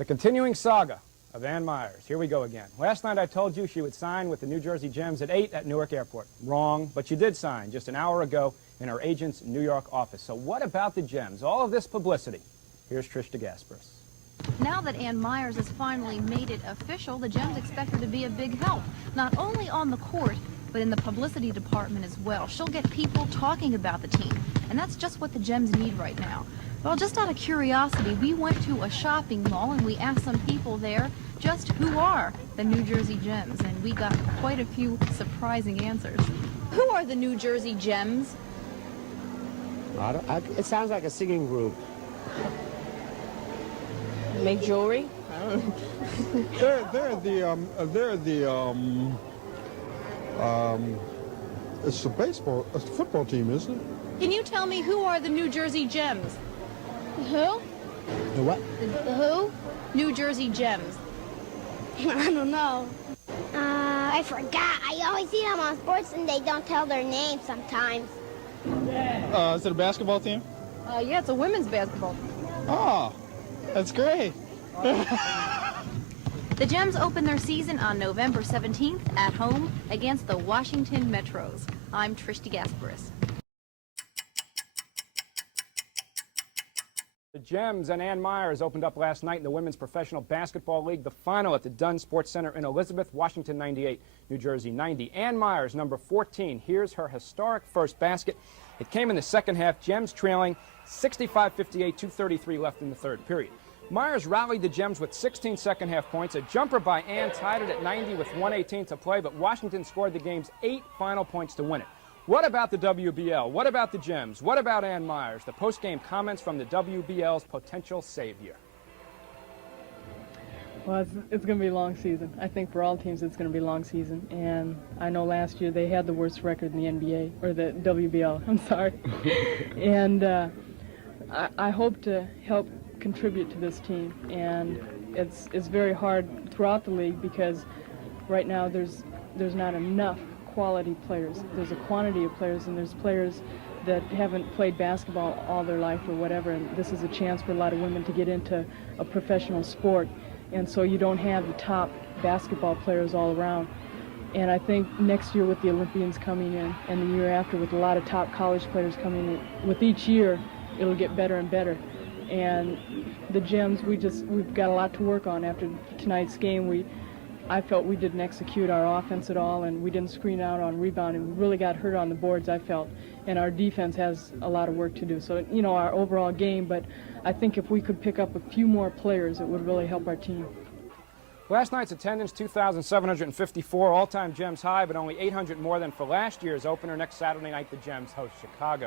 The continuing saga of Ann Meyers. Here we go again. Last night I told you she would sign with the New Jersey Gems at 8 at Newark Airport. Wrong, but she did sign just an hour ago in her agent's New York office. So what about the Gems? All of this publicity. Here's Trish DeGasperis. Now that Ann Meyers has finally made it official, the Gems expect her to be a big help, not only on the court, but in the publicity department as well. She'll get people talking about the team, and that's just what the Gems need right now. Well, just out of curiosity, we went to a shopping mall and we asked some people there just who are the New Jersey Gems, and we got quite a few surprising answers. Who are the New Jersey Gems? It sounds like a singing group. Make jewelry? I don't know. It's a football team, isn't it? Can you tell me who are the New Jersey Gems? Who? The what? The who? New Jersey Gems. I don't know. I forgot. I always see them on sports and they don't tell their names sometimes. Is it a basketball team? Yeah, it's a women's basketball team. Oh, that's great. The Gems open their season on November 17th at home against the Washington Metros. I'm Trish DeGasperis. The Gems and Ann Meyers opened up last night in the Women's Professional Basketball League, the final at the Dunn Sports Center in Elizabeth, Washington 98, New Jersey 90. Ann Meyers, number 14, here's her historic first basket. It came in the second half, Gems trailing 65-58, 2:33 left in the third period. Meyers rallied the Gems with 16 second-half points. A jumper by Ann tied it at 90 with 1:18 to play, but Washington scored the game's 8 final points to win it. What about the WBL? What about the Gems? What about Ann Meyers? The post-game comments from the WBL's potential savior. Well, it's going to be a long season. I think for all teams it's going to be a long season. And I know last year they had the worst record in the NBA, or the WBL, I'm sorry. And I hope to help contribute to this team. And it's very hard throughout the league because right now there's not enough quality players. There's a quantity of players, and there's players that haven't played basketball all their life or whatever, and this is a chance for a lot of women to get into a professional sport, and so you don't have the top basketball players all around. And I think next year with the Olympians coming in, and the year after with a lot of top college players coming in, with each year it'll get better and better. And the Gems, we've got a lot to work on. After tonight's game, I felt we didn't execute our offense at all, and we didn't screen out on rebound, and we really got hurt on the boards, I felt. And our defense has a lot of work to do. So, you know, our overall game, but I think if we could pick up a few more players, it would really help our team. Last night's attendance, 2,754, all-time Gems high, but only 800 more than for last year's opener. Next Saturday night, the Gems host Chicago.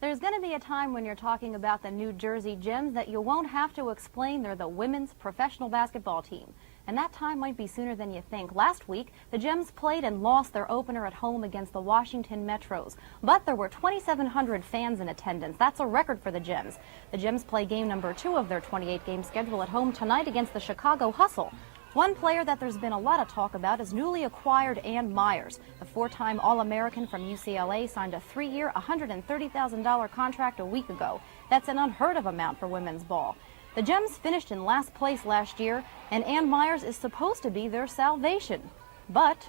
There's going to be a time when you're talking about the New Jersey Gems that you won't have to explain they're the women's professional basketball team. And that time might be sooner than you think. Last week, the Gems played and lost their opener at home against the Washington Metros. But there were 2,700 fans in attendance. That's a record for the Gems. The Gems play game number 2 of their 28-game schedule at home tonight against the Chicago Hustle. One player that there's been a lot of talk about is newly acquired Ann Meyers. The 4-time All-American from UCLA signed a 3-year, $130,000 contract a week ago. That's an unheard of amount for women's ball. The Gems finished in last place last year, and Ann Meyers is supposed to be their salvation. But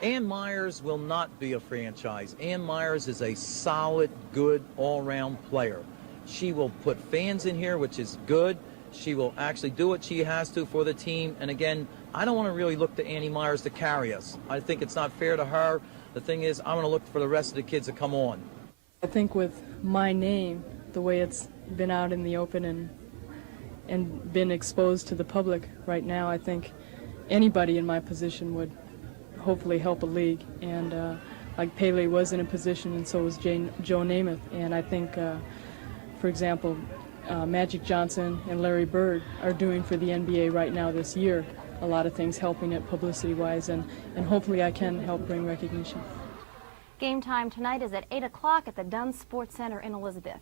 Ann Meyers will not be a franchise. Ann Meyers is a solid, good, all-round player. She will put fans in here, which is good. She will actually do what she has to for the team. And again, I don't want to really look to Annie Meyers to carry us. I think it's not fair to her. The thing is, I want to look for the rest of the kids to come on. I think with my name, the way it's been out in the open and been exposed to the public right now, I think anybody in my position would hopefully help a league. And like Pele was in a position, and so was Joe Namath. And I think, for example, Magic Johnson and Larry Bird are doing for the NBA right now this year a lot of things, helping it publicity-wise, and hopefully I can help bring recognition. game time tonight is at 8 o'clock at the Dunn Sports Center in Elizabeth.